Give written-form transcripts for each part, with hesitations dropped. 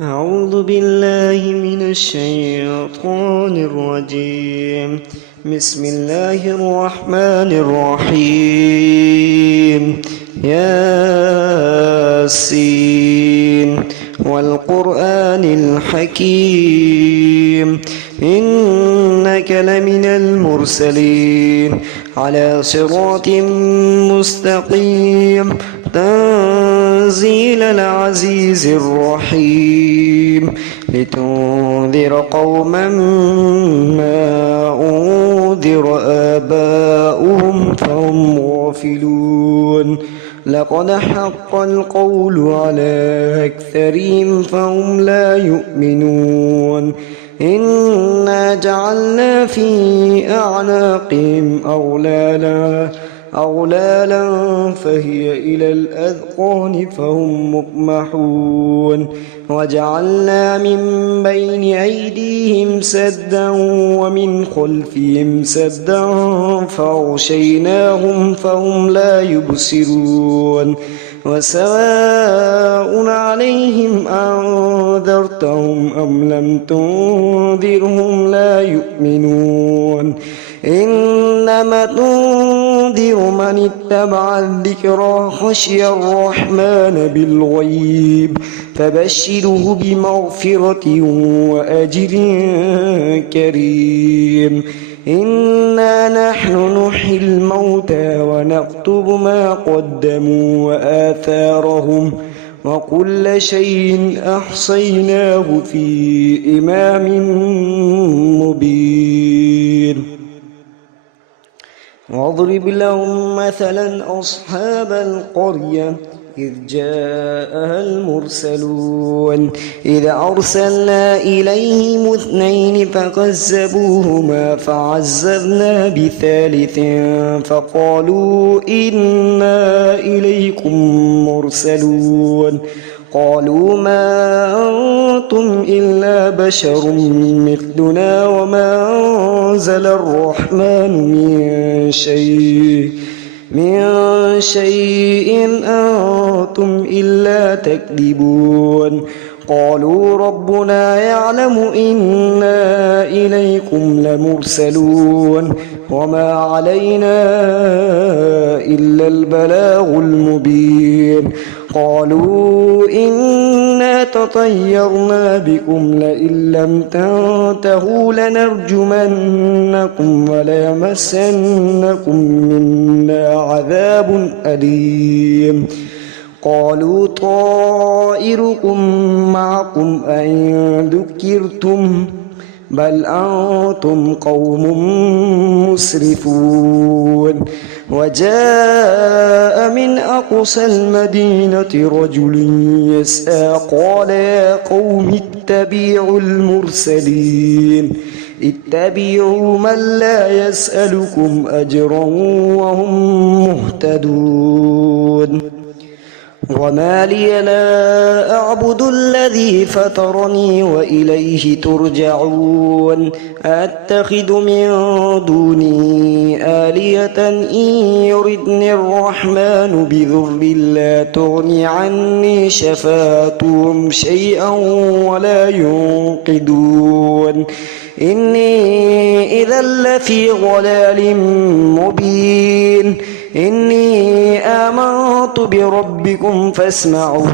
أعوذ بالله من الشيطان الرجيم. بسم الله الرحمن الرحيم. ياسين والقرآن الحكيم إنك لمن المرسلين على صراط مستقيم تنزيل العزيز الرحيم لتنذر قوما ما أنذر آباؤهم فهم غافلون لقد حق القول على أكثرهم فهم لا يؤمنون إنا جعلنا في أعناقهم أغلالا فهي إلى الأذقان فهم مقمحون وجعلنا من بين أيديهم سدا ومن خلفهم سدا فأغشيناهم فهم لا يبصرون وسواء عليهم أنذرتهم أم لم تنذرهم لا يؤمنون إنما تنذر من اتبع الذكر خشي الرحمن بالغيب فبشره بمغفرة وأجر كريم إنا نحن نحيي الموتى ونكتب ما قدموا وآثارهم وكل شيء أحصيناه في إمام مبين واضرب لهم مثلا أصحاب القرية إذ جاءها المرسلون إذ أرسلنا إليهم اثنين فكذبوهما فعززنا بثالث فقالوا إنا إليكم مرسلون قالوا ما أنتم إلا بشر مثلنا وما أنزل الرحمن من شيء أنتم إلا تكذبون قالوا ربنا يعلم إنا إليكم لمرسلون وما علينا إلا البلاغ المبين قالوا إنا تطيرنا بكم لئن لم تنتهوا لنرجمنكم وليمسنكم منا عذاب أليم قالوا طائركم معكم أئن ذكرتم بل أنتم قوم مسرفون وجاء من أقصى المدينة رجل يسعى قال يا قوم اتبعوا المرسلين اتبعوا من لا يسألكم أجرا وهم مهتدون وما لي لا أعبد الذي فطرني وإليه ترجعون أتخذ من دوني آلية إن يردني الرحمن بضر لا تغني عني شفاعتهم شيئا ولا ينقذون إني إذا لفي ضلال مبين إني آمنت بربكم فاسمعوا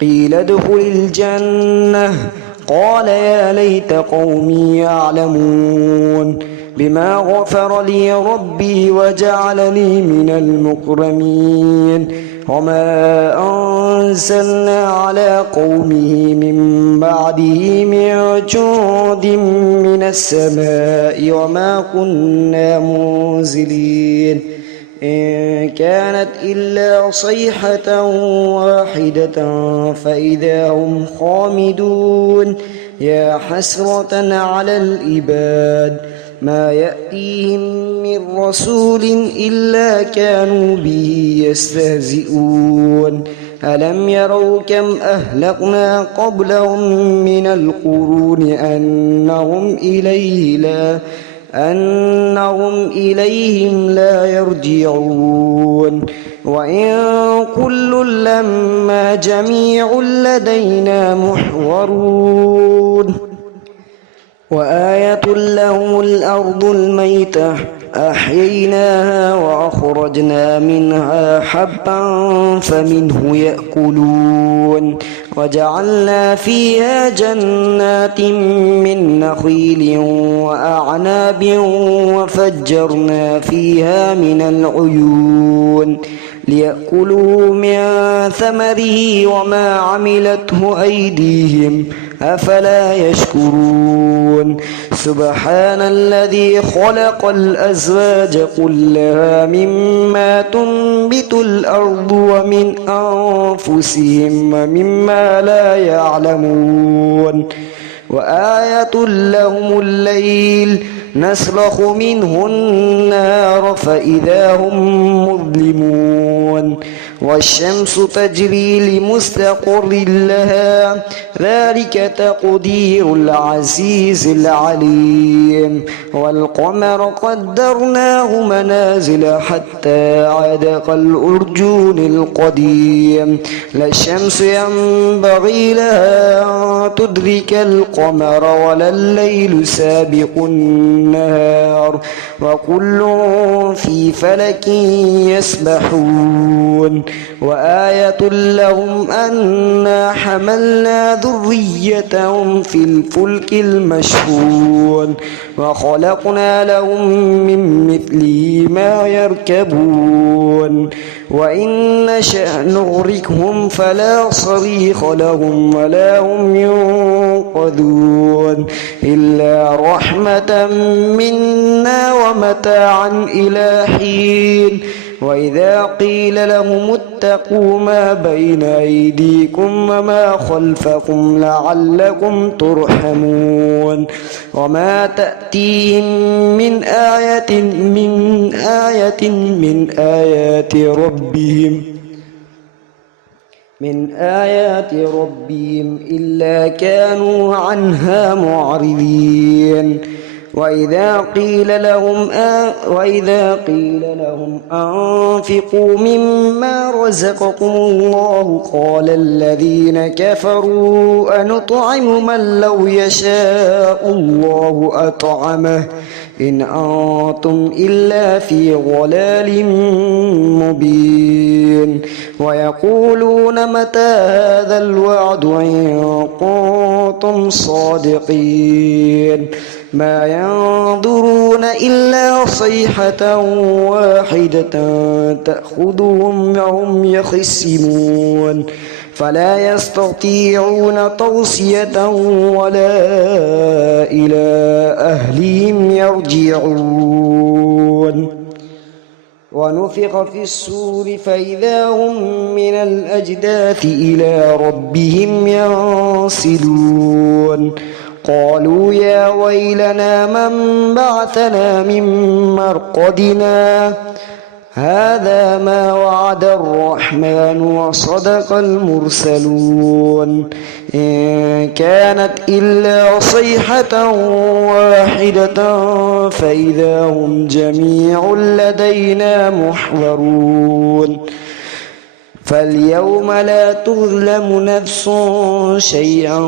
قيل ادخل الجنة قال يا ليت قومي يعلمون بما غفر لي ربي وجعلني من المكرمين وما أنزلنا على قومه من بعده من جند من السماء وما كنا منزلين إن كانت إلا صيحة واحدة فإذا هم خامدون يا حسرة على العباد ما يأتيهم من رسول إلا كانوا به يستهزئون ألم يروا كم أهلكنا قبلهم من القرون أنهم إليهم لا يرجعون وإن كل لما جميع لدينا محضرون وآية لهم الأرض الميتة أحييناها وأخرجنا منها حبا فمنه يأكلون وجعلنا فيها جنات من نخيل وأعناب وفجرنا فيها من العيون ليأكلوا من ثمره وما عملته أيديهم أفلا يشكرون سبحان الذي خلق الأزواج كلها مما تنبت الأرض ومن أنفسهم ومما لا يعلمون وآية لهم الليل نسلخ منه النار فإذا هم مظلمون والشمس تجري لمستقر لها ذلك تقدير العزيز العليم والقمر قدرناه منازل حتى عاد كالأرجون القديم لا الشمس ينبغي لها أن تدرك القمر ولا الليل سابق النهار وكل في فلك يسبحون وآية لهم أنا حملنا ذريتهم في الفلك المشحون وخلقنا لهم من مثله ما يركبون وإن نشأ نغرقهم فلا صريخ لهم ولا هم ينقذون إلا رحمة منا ومتاعا إلى حين وإذا قيل لهم اتقوا ما بين أيديكم وما خلفكم لعلكم ترحمون وما تأتيهم من آية من آيات ربهم إلا كانوا عنها معرضين وإذا قيل لهم أنفقوا مما رزقكم الله قال الذين كفروا أنطعم من لو يشاء الله أطعمه إن أنتم إلا في ضلال مبين ويقولون متى هذا الوعد إن كنتم صادقين ما ينظرون إلا صيحة واحدة تأخذهم وهم يخصمون فلا يستطيعون توصية ولا إلى أهلهم يرجعون ونفخ في الصور فإذا هم من الأجداث إلى ربهم ينسلون قالوا يا ويلنا من بعثنا من مرقدنا هذا ما وعد الرحمن وصدق المرسلون إن كانت إلا صيحة واحدة فإذا هم جميع لدينا محضرون فاليوم لا تظلم نفس شيئا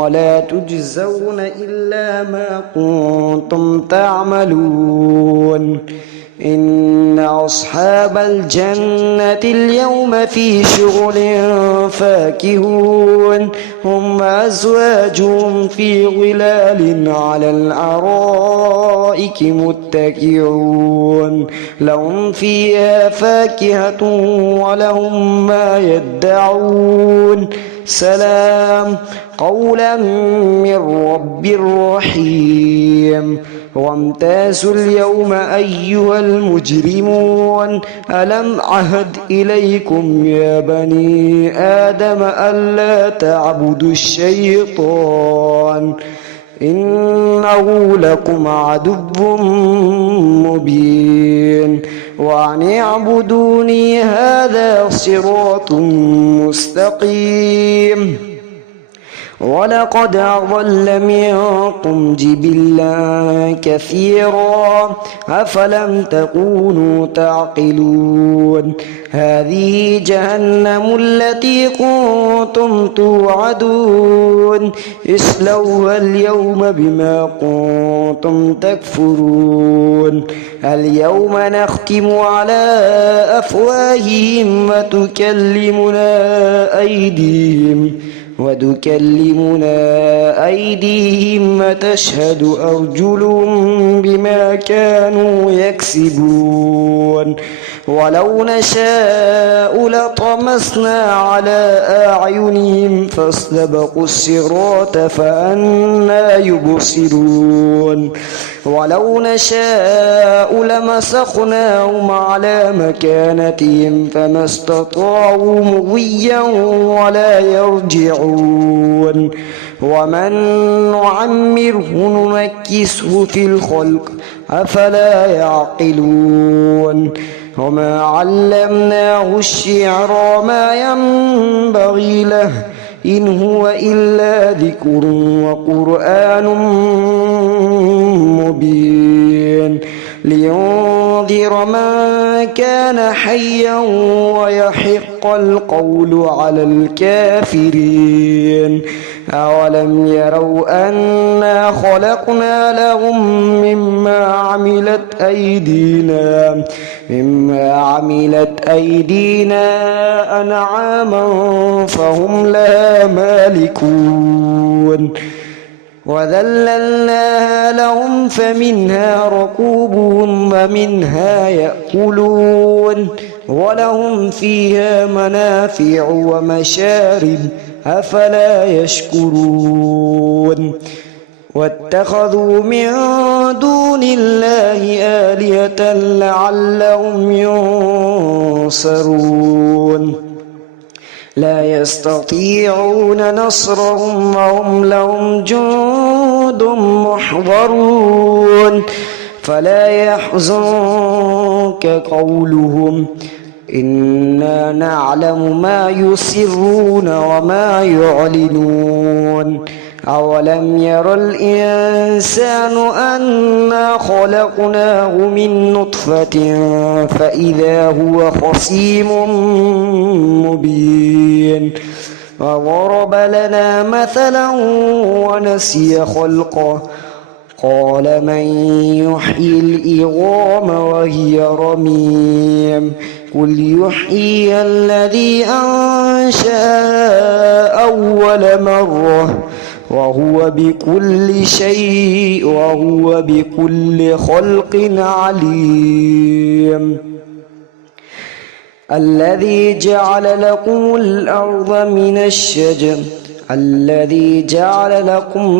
ولا تجزون إلا ما كنتم تعملون إن أصحاب الجنة اليوم في شغل فاكهون هم وأزواجهم في ظلال على الأرائك متكئون لهم فيها فاكهة ولهم ما يدعون سلام قولا من رب رحيم وامتازوا اليوم أيها المجرمون ألم عهد إليكم يا بني آدم ألا تعبدوا الشيطان إنه لكم عدو مبين وأن اعبدوني هذا صراط مستقيم ولقد أضل منكم جبلا كثيرا أفلم تكونوا تعقلون هذه جهنم التي كنتم توعدون اصلوها اليوم بما كنتم تكفرون اليوم نختم على أفواههم وتكلمنا أيديهم وتشهد أرجلهم بما كانوا يكسبون ولو نشاء لطمسنا على أعينهم فاستبقوا الصراط فأنى يبصرون ولو نشاء لمسخناهم على مكانتهم فما استطاعوا مضيا ولا يرجعون ومن نعمره ننكسه في الخلق أفلا يعقلون وما علمناه الشعر ما ينبغي له إن هو إلا ذكر وقرآن مبين لينذر من كان حيا ويحق القول على الكافرين أولم يروا أنا خلقنا لهم مما عملت أيدينا أنعاما فهم لها مالكون وذللناها لهم فمنها ركوبهم ومنها يأكلون ولهم فيها منافع ومشارب أفلا يشكرون واتخذوا من دون الله آلهة لعلهم ينصرون لا يستطيعون نصرهم وهم لهم جند محضرون فلا يحزنك قولهم إنا نعلم ما يسرون وما يعلنون أولم ير الإنسان أنا خلقناه من نطفة فإذا هو خصيم مبين وضرب لنا مثلا ونسي خلقه قال من يحيي العظام وهي رميم قل يحيي الذي أنشأ أول مرة وهو بكل خلق عليم الذي جعل لكم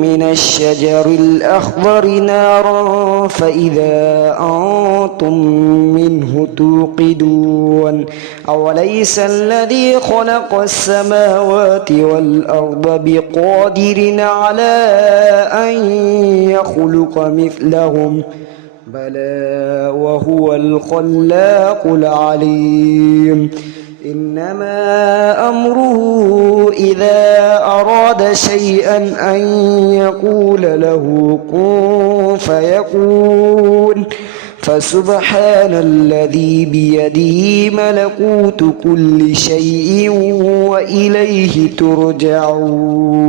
من الشجر الأخضر نارا فإذا أنتم منه توقدون أوليس الذي خلق السماوات والأرض بقادر على أن يخلق مثلهم بلى وهو الخلاق العليم إنما أمره إذا أراد شيئا أن يقول له كن فيكون فسبحان الذي بيده ملكوت كل شيء وإليه ترجعون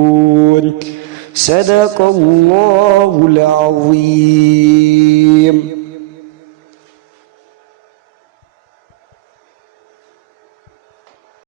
صدق الله العظيم.